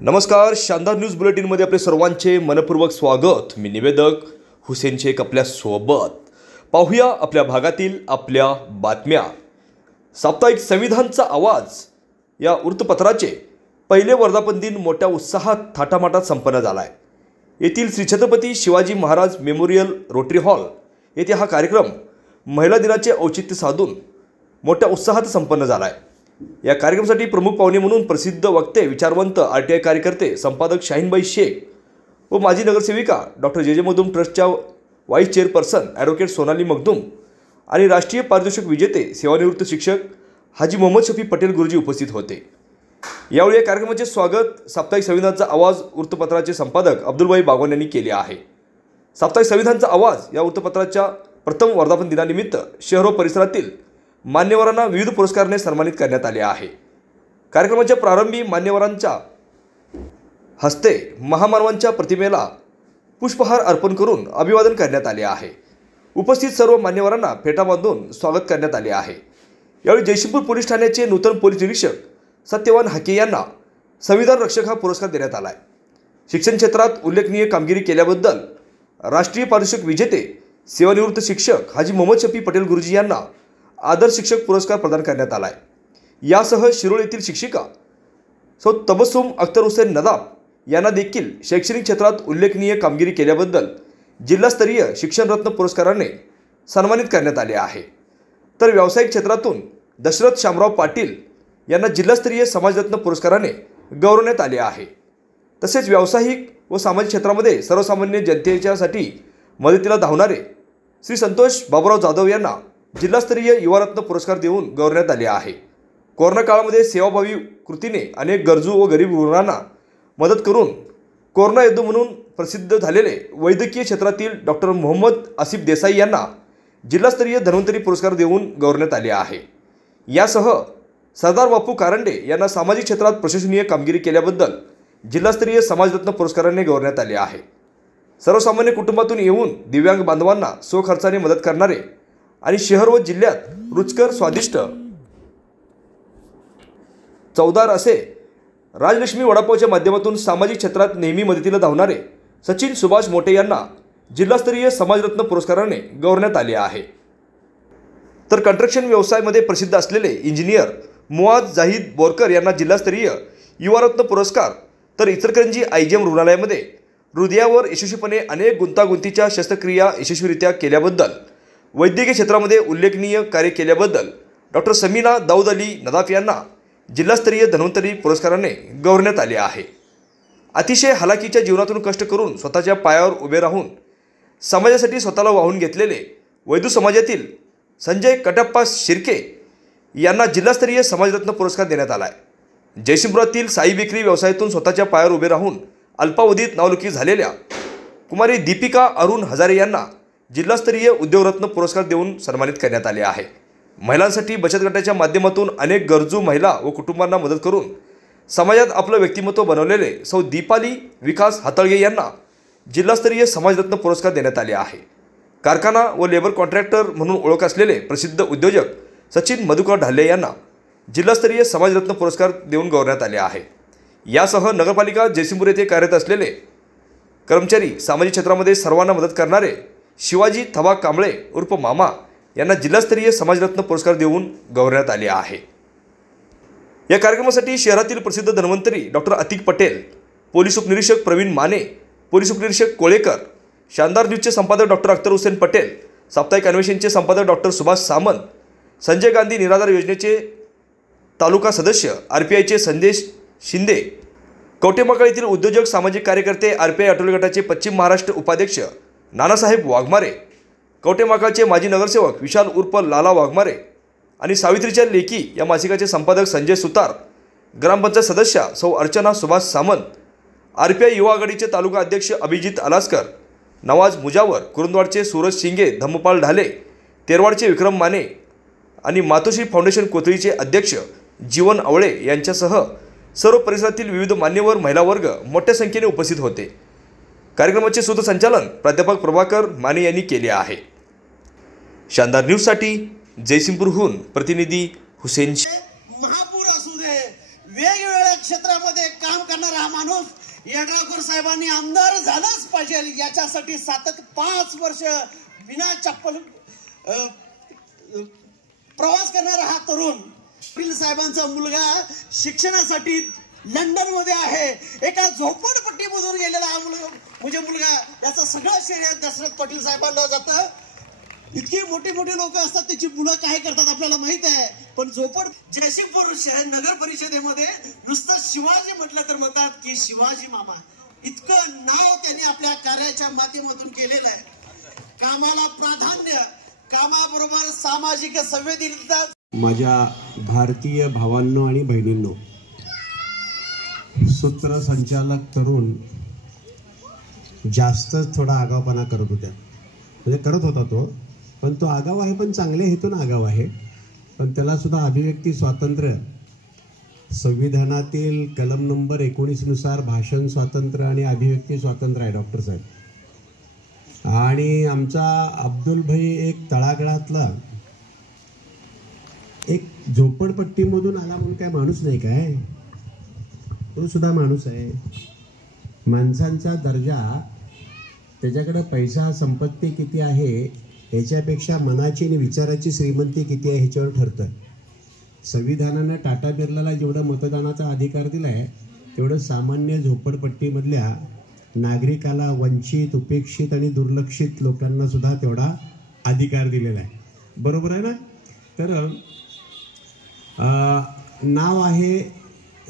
नमस्कार, शानदार न्यूज बुलेटिनमध्ये आपले सर्वांचे मनपूर्वक स्वागत। मी निवेदक हुसेन शेख आपल्या सोबत। पाहूया आपल्या भागातील आपल्या बातम्या। साप्ताहिक संविधानचा आवाज या वृत्तपत्राचे पहिले वर्धापन दिन मोठ्या उत्साहात थाटामाटात संपन्न झाला आहे। येथील Shri Chhatrapati Shivaji Maharaj memorial rotary hall येथे हा कार्यक्रम महिला दिनाचे औचित्य साधून मोठ्या उत्साहात संपन्न झाला आहे। या कार्यक्रमासाठी प्रमुख पाहुणे म्हणून प्रसिद्ध वक्ते, विचारवंत, आरटीआय कार्यकर्ते, संपादक शाहीनबाई शेख व माजी नगरसेविका डॉक्टर जे मगदूम ट्रस्टच्या vice chairperson advocate Sonali Magdum आणि राष्ट्रीय पारितोषिक विजेते सेवानिवृत्त शिक्षक हाजी मोहम्मद शफी पटेल गुरुजी उपस्थित होते। यावेळी या कार्यक्रमाचे स्वागत साप्ताहिक संविधानचा आवाज वृत्तपत्राचे संपादक अब्दुलभाई बागवान यांनी केले आहे। साप्ताहिक संविधानचा आवाज या वृत्तपत्राच्या प्रथम वर्धापन दिनानिमित्त शहर व परिसरातील मान्यवरांना विविध पुरस्काराने सन्मानित करण्यात आले आहे। कार्यक्रमाच्या प्रारंभी मान्यवरांच्या हस्ते महामानवांच्या प्रतिमेला पुष्पहार अर्पण करून अभिवादन करण्यात आले आहे। उपस्थित सर्व मान्यवरांना फेटा बांधून स्वागत करण्यात आले आहे। यावेळी जयसिंगपूर पोलीस ठाण्याचे नूतन पोलीस निरीक्षक सत्यवान हाके यांना संविधान रक्षक हा पुरस्कार देण्यात आला आहे। शिक्षण क्षेत्रात उल्लेखनीय कामगिरी केल्याबद्दल राष्ट्रीय पारितोषिक विजेते सेवानिवृत्त शिक्षक हाजी मोहम्मद शफी पटेल गुरुजी यांना आदर्श शिक्षक पुरस्कार प्रदान करण्यात आला आहे। यासह शिरोळ येथील शिक्षिका सौ तबस्सुम अख्तर हुसेन नदाब यांना देखील शैक्षणिक क्षेत्रात उल्लेखनीय कामगिरी केल्याबद्दल जिल्हास्तरीय शिक्षण रत्न पुरस्काराने सन्मानित करण्यात आले आहे। तर व्यावसायिक क्षेत्रातून दशरथ शामराव पाटील यांना जिल्हास्तरीय समाजरत्न पुरस्काराने गौरवण्यात आले आहे। तसेच व्यावसायिक व सामाजिक क्षेत्रामध्ये सर्वसामान्य जनतेच्यासाठी मदतीला धावणारे श्री संतोष बाबूराव जाधव यांना जिल्हास्तरीय युवारत्न पुरस्कार देऊन गौरवण्यात आले आहे। कोरोना काळामध्ये सेवाभावी कृतीने अनेक गरजू व गरीब रुग्णांना मदत करून कोरोना योद्धे म्हणून प्रसिद्ध झालेले वैद्यकीय क्षेत्रातील डॉक्टर मोहम्मद आसिफ देसाई यांना जिल्हास्तरीय धन्वंतरी पुरस्कार देऊन गौरवण्यात आले आहे। यासह सरदार बापू कारंडे यांना सामाजिक क्षेत्रात प्रशंसनीय कामगिरी केल्याबद्दल जिल्हास्तरीय समाजरत्न पुरस्काराने गौरवण्यात आले आहे। सर्वसामान्य कुटुंबातून येऊन दिव्यांग बांधवांना स्वखर्चाने मदत करणारे आणि शहर व जिल्ह्यात रुचकर, स्वादिष्ट, चवदार असे राजलक्ष्मी वडापावच्या माध्यमातून सामाजिक क्षेत्रात नेहमी मदतीला धावणारे सचिन सुभाष मोटे यांना जिल्हास्तरीय समाजरत्न पुरस्काराने गौरवण्यात आले आहे। तर कंस्ट्रक्शन व्यवसायामध्ये प्रसिद्ध असलेले इंजिनियर मुआज जाहीद बोरकर यांना जिल्हास्तरीय युवारत्न पुरस्कार, तर इचलकरंजी आयजीएम रुग्णालयामध्ये हृदयावर यशस्वीपणे अनेक गुंतागुंतीच्या शस्त्रक्रिया यशस्वीरित्या केल्याबद्दल, वैद्यकीय क्षेत्रामध्ये उल्लेखनीय कार्य केल्याबद्दल डॉक्टर समीना दाऊद अली नदाफ यांना जिल्हास्तरीय धन्वंतरी पुरस्काराने गौरवण्यात आले आहे। अतिशय हलाखीच्या जीवनातून कष्ट करून स्वतःच्या पायावर उभे राहून समाजासाठी स्वतःला वाहून घेतलेले वैदू समाजातील संजय कटप्पा शिर्के यांना जिल्हास्तरीय समाजरत्न पुरस्कार देण्यात आला आहे। जयसिंगपुरातील साई बेकरी व्यवसायातून स्वतःच्या पायावर उभे राहून अल्पावधीत नावलौकिक झालेल्या कुमारी दीपिका अरुण हजारे यांना जिल्हास्तरीय उद्योगरत्न पुरस्कार देऊन सन्मानित करण्यात आले आहे। महिलांसाठी बचत गटाच्या माध्यमातून अनेक गरजू महिला व कुटुंबांना मदत करून समाजात आपलं व्यक्तिमत्व बनवलेले सौ दीपाली विकास हातळगे यांना जिल्हास्तरीय समाजरत्न पुरस्कार देण्यात आले आहे। कारखाना व लेबर कॉन्ट्रॅक्टर म्हणून ओळख असलेले प्रसिद्ध उद्योजक सचिन मधुकर ढाले यांना जिल्हास्तरीय समाजरत्न पुरस्कार देऊन गौरवण्यात आले आहे। यासह नगरपालिका जयसिंगपूर येथे कार्यरत असलेले कर्मचारी, सामाजिक क्षेत्रामध्ये सर्वांना मदत करणारे शिवाजी थबा कांबळे उर्फ मामा यांना जिल्हास्तरीय समाजरत्न पुरस्कार देऊन गौरवण्यात आले आहे। या कार्यक्रमासाठी शहरातील प्रसिद्ध धन्वंतरी डॉक्टर अतिक पटेल, पोलीस उपनिरीक्षक प्रवीण माने, पोलीस उपनिरीक्षक कोळेकर, शानदार न्यूजचे संपादक डॉक्टर अख्तर हुसेन पटेल, साप्ताहिक अन्वेषणचे संपादक डॉक्टर सुभाष सामंत, संजय गांधी निराधार योजनेचे तालुका सदस्य आरपीआयचे संदेश शिंदे, कवटेमहाकाळ येथील उद्योजक, सामाजिक कार्यकर्ते, आरपीआय आठवले गटाचे पश्चिम महाराष्ट्र उपाध्यक्ष नानासाहेब वाघमारे, कवटेमहाकाळचे माजी नगरसेवक विशाल उर्फ लाला वाघमारे आणि सावित्रीच्या लेकी या मासिकाचे संपादक संजय सुतार, ग्रामपंचायत सदस्या सौ अर्चना सुभाष सामंत, आरपीआय युवा आघाडीचे तालुका अध्यक्ष अभिजित अलास्कर, नवाज मुजावर, कुरुंदवाडचे सूरज शिंगे, धम्मपाल ढाले, तेरवाडचे विक्रम माने आणि मातोश्री फाउंडेशन कोथळीचे अध्यक्ष जीवन आवळे यांच्यासह सर्व परिसरातील विविध मान्यवर महिला वर्ग मोठ्या संख्येने उपस्थित होते। कार्यक्रमाचे सूत्रसंचालन प्राध्यापक प्रभाकर माने यांनी केले आहे। शानदार न्यूजसाठी जयसिंगपूरहून प्रतिनिधी हुसेन। महापूर असू दे, वेगवेगळ्या क्षेत्रामध्ये काम करणारा हा माणूस यड्रावकर साहेबांनी आमदार झालाच पाहिजे याच्यासाठी 5 वर्ष बिना चप्पल प्रवास करणारा हा तरुण पाटील साहेबांचा मुलगा शिक्षणासाठी लंडन मध्ये आहे. एका झोपडपट्टीमधून गेलेला हा मुलगा याचा सगळं श्रेय दशरथ पाटील साहेबांना जातं. इतकी मोठी लोक असतात त्याची मुलं काय करतात आपल्याला माहित आहे. पण जयसिंगपूर शहर नगर परिषदेमध्ये नुसतं शिवाजी म्हटलं तर म्हणतात की शिवाजी मामा. इतकं नाव त्यांनी आपल्या कार्याच्या माध्यमातून केलेलं आहे. कामाला प्राधान्य, कामाबरोबर सामाजिक संवेदनशीलता. माझ्या भारतीय भावांनो आणि बहिणींनो, सूत्रसंचालक तरुण जास्त थोडा आगावपणा करत होता. म्हणजे करत होता तो, पण तो आगाव आहे, पण चांगल्या हेतून आगाव आहे. पण त्याला सुद्धा अभिव्यक्ती स्वातंत्र्य, संविधानातील कलम नंबर 19 नुसार भाषण स्वातंत्र्य आणि अभिव्यक्ती स्वातंत्र्य आहे डॉक्टर साहेब. आणि आमचा अब्दुल भाई एक तळागाळातला एक झोपडपट्टीमधून आला म्हणून काय माणूस नाही काय, तो सुद्धा माणूस आहे. माणसांचा दर्जा, त्याच्याकडे पैसा संपत्ती किती आहे याच्यापेक्षा मनाची आणि विचाराची श्रीमंती किती आहे ह्याच्यावर ठरतं. संविधानानं टाटा बिर्लाला जेवढा मतदानाचा अधिकार दिलाय तेवढं सामान्य झोपडपट्टीमधल्या नागरिकाला, वंचित, उपेक्षित आणि दुर्लक्षित लोकांना सुद्धा तेवढा अधिकार दिलेला आहे. बरोबर आहे ना? तर नाव आहे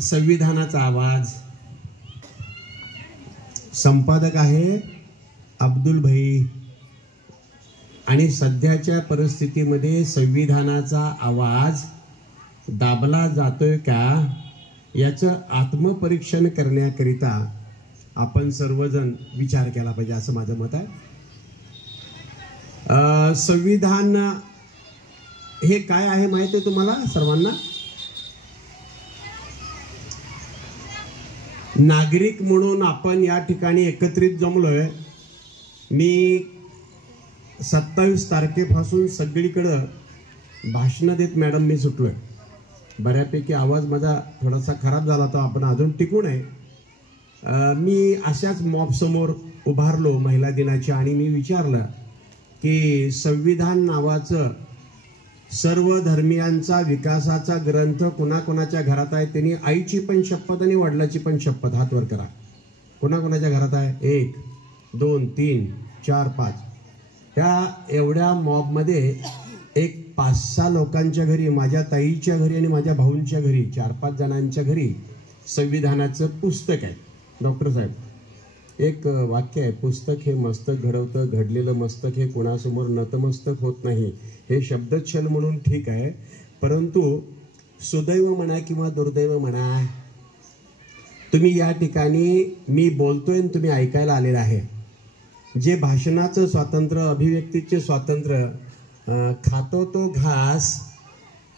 संविधानाचा आवाज. संपादक आहे अब्दुल भाई. आणि सध्याच्या परिस्थितीमध्ये संविधानाचा आवाज दाबला जातोय का याचं आत्मपरीक्षण करण्याकरिता आपण सर्वजण विचार केला पाहिजे असं माझं मत आहे. संविधान हे काय आहे माहिती आहे तुम्हाला सर्वांना? नागरिक म्हणून आपण या ठिकाणी एकत्रित जमलोय. मी 27 तारखेपासून सगळीकडं भाषणं देत मॅडम मी सुटलोय. बऱ्यापैकी आवाज माझा थोडासा खराब झाला होता, आपण अजून टिकून आहे. मी अशाच मॉब समोर उभारलो महिला दिनाच्या आणि मी विचारलं की संविधान नावाचं सर्व धर्मियांचा विकासाचा ग्रंथ कोणाकोणाच्या घरात आहे? त्यांनी आईची पण शपथ आणि वडिलाची पण शपथ हात वर करा. कोणाकोणाच्या घरात आहे? 1 2 3 4 5. त्या एवढ्या मॉबमध्ये एक 5-6 लोकांच्या घरी, माझ्या ताईच्या घरी आणि माझ्या भाऊंच्या घरी, 4-5 जणांच्या घरी संविधानाचं पुस्तक आहे. डॉक्टर साहेब, एक वाक्य आहे, पुस्तक हे मस्तक घडवतं, घडलेलं मस्तक हे कोणासमोर नतमस्तक होत नाही. हे शब्दच्छल म्हणून ठीक आहे, परंतु सुदैव म्हणा किंवा दुर्दैव म्हणा, तुम्ही या ठिकाणी मी बोलतोय आणि तुम्ही ऐकायला आलेला आहे. जे भाषणाचं स्वातंत्र्य, अभिव्यक्तीचे स्वातंत्र्य, खातो तो घास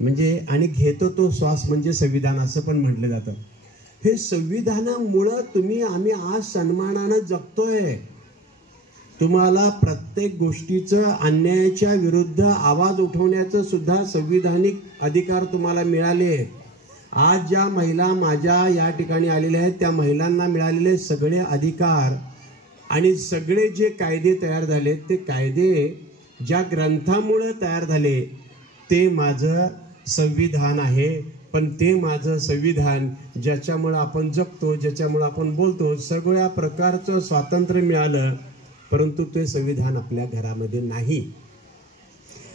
म्हणजे आणि घेतो तो श्वास म्हणजे संविधान असं पण म्हटलं जातं. हे संविधानामुळं आम्ही आज सन्मानानं जगतोय. तुम्हाला प्रत्येक गोष्टीचं, अन्यायाच्या विरुद्ध आवाज उठवण्याचं सुद्धा संविधानिक अधिकार तुम्हाला मिळाले. आज ज्या महिला माझ्या या ठिकाणी आलेल्या आहेत त्या महिलांना मिळालेले सगळे अधिकार आणि सगळे जे कायदे तयार झाले ते कायदे ज्या ग्रंथामुळे तयार झाले ते माझं संविधान आहे. पण ते माझं संविधान ज्याच्यामुळे आपण जगतो, ज्याच्यामुळे आपण बोलतो, सगळ्या प्रकारचं स्वातंत्र्य मिळालं, परंतु ते संविधान आपल्या घरामध्ये नाही.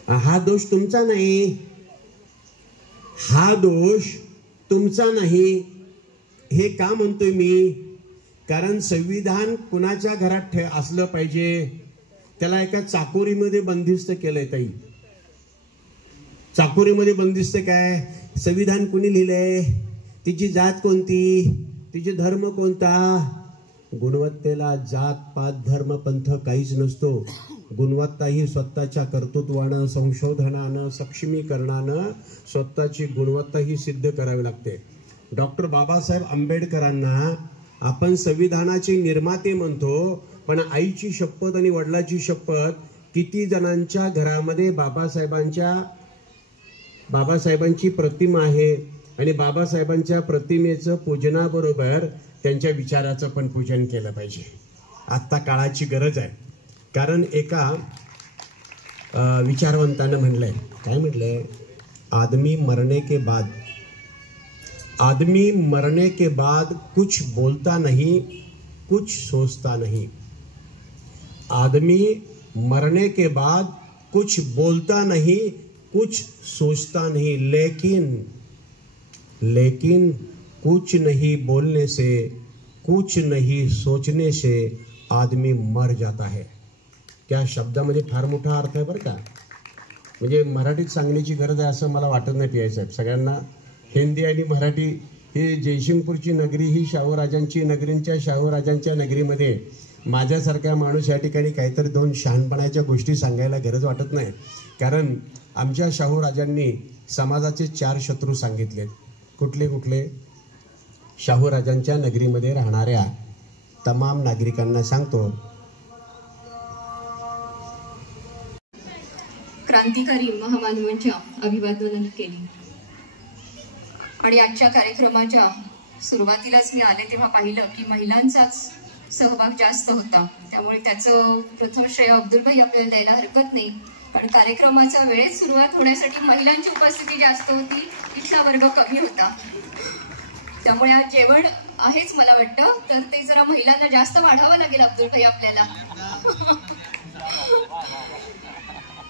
हा दोष तुमचा नाही, हा दोष तुमचा नाही. हे का म्हणतोय मी? कारण संविधान कुणाच्या घरात असलं पाहिजे त्याला एका चाकोरीमध्ये बंदिस्त केलंय. ताई, चाकोरीमध्ये बंदिस्त काय? संविधान कुणी लिहिलंय? तिची जात कोणती? तिचे धर्म कोणता? गुणवत्तेला जात पात धर्म पंथ काहीच नसतो. गुणवत्ता ही स्वतःच्या कर्तृत्वानं, संशोधनानं, सक्षमीकरणानं स्वतःची गुणवत्ता ही सिद्ध करावी लागते. डॉक्टर बाबासाहेब आंबेडकरांना आपण संविधानाचे निर्माते म्हणतो, पण आईची शपथ आणि वडिलाची शपथ किती जणांच्या घरामध्ये बाबासाहेबांची प्रतिमा आहे, आणि बाबासाहेबांच्या प्रतिमेचं पूजनाबरोबर त्यांच्या विचाराचं पण पूजन केलं पाहिजे. आत्ता काळाची गरज आहे. कारण एका विचारवंतानं म्हणलंय, काय म्हटलंय, आदमी मरने के बाद कुछ बोलता नहीं, कुछ सोचता नहीं. आदमी मरने के बाद कुछ बोलता नहीं, कुछ सोचता नहीं, लेकिन कुछ नहीं बोलने से, कुछ नहीं सोचने से आदमी मर जाता है. त्या शब्दामध्ये फार मोठा अर्थ आहे बरं का. म्हणजे मराठीत सांगण्याची गरज आहे असं मला वाटत नाही पी आय साहेब. सगळ्यांना हिंदी आणि मराठी, ही जयसिंगपूरची नगरी ही शाहूराजांची नगरींच्या शाहूराजांच्या नगरीमध्ये माझ्यासारखा माणूस या ठिकाणी काहीतरी दोन शहाणपणाच्या गोष्टी सांगायला गरज वाटत नाही. कारण आमच्या शाहूराजांनी समाजाचे 4 शत्रू सांगितले. कुठले कुठले? शाहूराजांच्या नगरीमध्ये राहणाऱ्या तमाम नागरिकांना सांगतो. क्रांतिकारी महामानवांच्या अभिवादन केली आणि आजच्या कार्यक्रमाच्या सुरुवातीलाच मी आले तेव्हा पाहिलं की महिलांचाच सहभाग जास्त होता. त्यामुळे त्याचं प्रथम श्रेय अब्दुलभाई आपल्याला द्यायला हरकत नाही. कारण कार्यक्रमाचा वेळेत सुरुवात होण्यासाठी महिलांची उपस्थिती जास्त होती, इथला वर्ग कमी होता. त्यामुळे आज जेवण आहेच मला वाटतं, तर ते जरा महिलांना जास्त वाढावं लागेल अब्दुलभाई आपल्याला.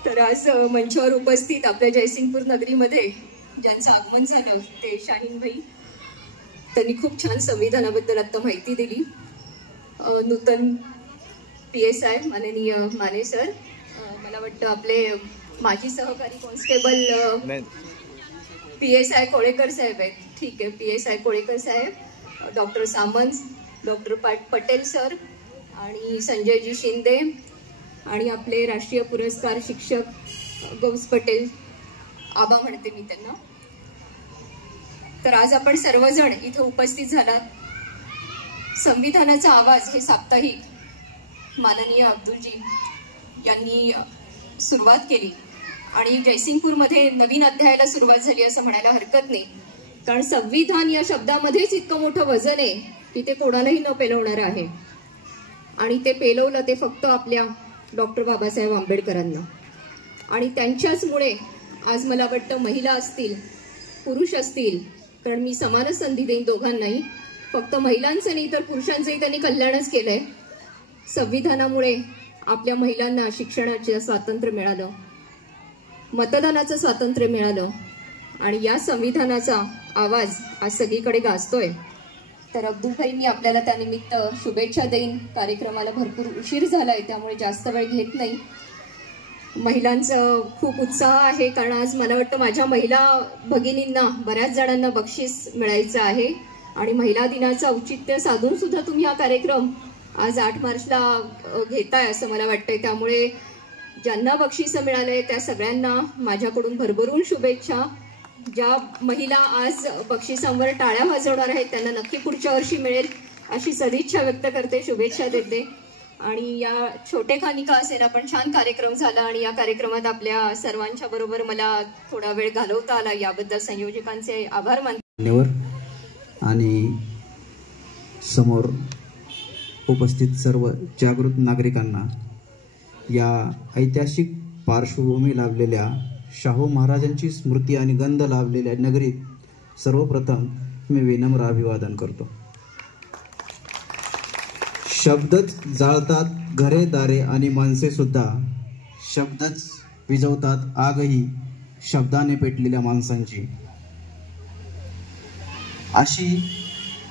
तर आज मंचावर उपस्थित आपल्या जयसिंगपूर नगरीमध्ये ज्यांचं आगमन झालं ते शाहीनभाई, त्यांनी खूप छान संविधानाबद्दल आता माहिती दिली. नूतन PSI माननीय माने सर, मला वाटतं आपले माजी सहकारी कॉन्स्टेबल PSI कोळेकर साहेब आहेत. ठीक आहे, PSI कोळेकर साहेब, doctor Samant, doctor Patel sir आणि संजयजी शिंदे आणि आपले राष्ट्रीय पुरस्कार शिक्षक गौस पटेल, आबा म्हणते मी त्यांना. तर आज आपण सर्वजण इथे उपस्थित झालात. संविधानाचा आवाज हे साप्ताहिक माननीय अब्दुलजी यांनी सुरुवात केली आणि जयसिंगपूरमध्ये नवीन अध्यायाला सुरुवात झाली असं म्हणायला हरकत नाही. कारण संविधान या शब्दामध्येच इतकं मोठं वजन आहे की ते कोणालाही न पेलवणारं आहे. आणि ते पेलवलं ते फक्त आपल्या डॉक्टर बाबासाहेब आंबेडकरांना. आणि त्यांच्याचमुळे आज मला वाटतं महिला असतील, पुरुष असतील, कारण मी समान संधी देईन दोघांनाही, फक्त महिलांचं नाही तर पुरुषांचंही त्यांनी कल्याणच केलंय. संविधानामुळे आपल्या महिलांना शिक्षणाचं स्वातंत्र्य मिळालं, मतदानाचं स्वातंत्र्य मिळालं आणि या संविधानाचा आवाज आज सगळीकडे गाजतोय. तर अब्दुलभाई, मी आपल्याला त्यानिमित्त शुभेच्छा देईन. कार्यक्रमाला भरपूर उशीर झालाय त्यामुळे जास्त वेळ घेत नाही. महिलांचं खूप उत्साह आहे कारण आज मला वाटतं माझ्या महिला भगिनींना बऱ्याच जणांना बक्षीस मिळायचं आहे आणि महिला दिनाचं औचित्य साधून सुद्धा तुम्ही हा कार्यक्रम आज 8 मार्चला घेताय असं मला वाटतंय. त्यामुळे ज्यांना बक्षिसं मिळाले त्या सगळ्यांना माझ्याकडून भरभरून शुभेच्छा. ज्या महिला आज बक्षिसांवर टाळ्या वाजवणार आहेत त्यांना नक्की पुढच्या वर्षी मिळेल अशी सदिच्छा व्यक्त करते, शुभेच्छा देते. आणि या छोटेखानी का असेना पण छान कार्यक्रम झाला आणि या कार्यक्रमात आपल्या सर्वांच्या बरोबर मला थोडा वेळ घालवता आला, याबद्दल संयोजकांचे आभार मानते. आणि समोर उपस्थित सर्व जागृत नागरिकांना या ऐतिहासिक पार्श्वभूमी लाभलेल्या शाहू महाराजांची स्मृती आणि गंध लाभलेल्या नगरीत सर्वप्रथम मी विनम्र अभिवादन करतो. शब्दच जाळतात घरे दारे आणि माणसे सुद्धा, शब्दच विझवतात आगही शब्दाने पेटलेल्या माणसांची. अशी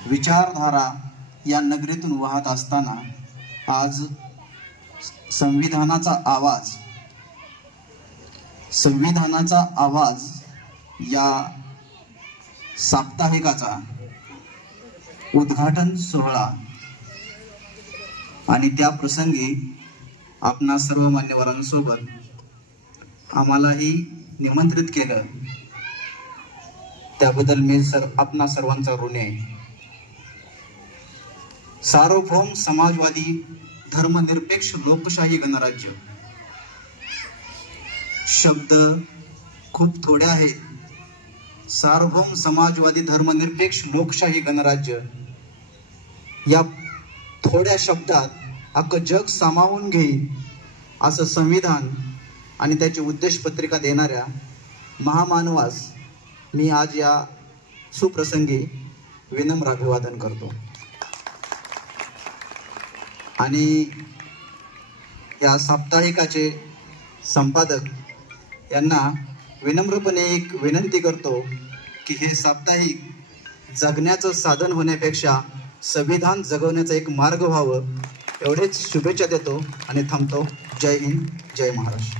विचारधारा या नगरीतून वाहत असताना आज संविधानाचा आवाज या साप्ताहिकाचा उद्घाटन सोहळा आणि त्या प्रसंगी आपणा सर्व मान्यवरांसोबत आम्हालाही निमंत्रित केलं, त्याबद्दल मी आपणा सर्वांचा ऋणी आहे. सार्वभौम समाजवादी धर्मनिरपेक्ष लोकशाही गणराज्य शब्द खूप थोडे आहेत सार्वभौम समाजवादी धर्मनिरपेक्ष लोकशाही गणराज्य या थोड्या शब्दात अख्खं जग सामावून घेईल असं संविधान आणि त्याची उद्देशपत्रिका देणाऱ्या महामानवास मी आज या सुप्रसंगी विनम्र अभिवादन करतो। आणि या साप्ताहिकाचे संपादक यांना विनम्रपणे एक विनंती करतो की हे साप्ताहिक जगण्याचं साधन होण्यापेक्षा संविधान जगवण्याचा एक मार्ग व्हावं, एवढेच शुभेच्छा देतो आणि थांबतो। जय हिंद, जय महाराष्ट्र।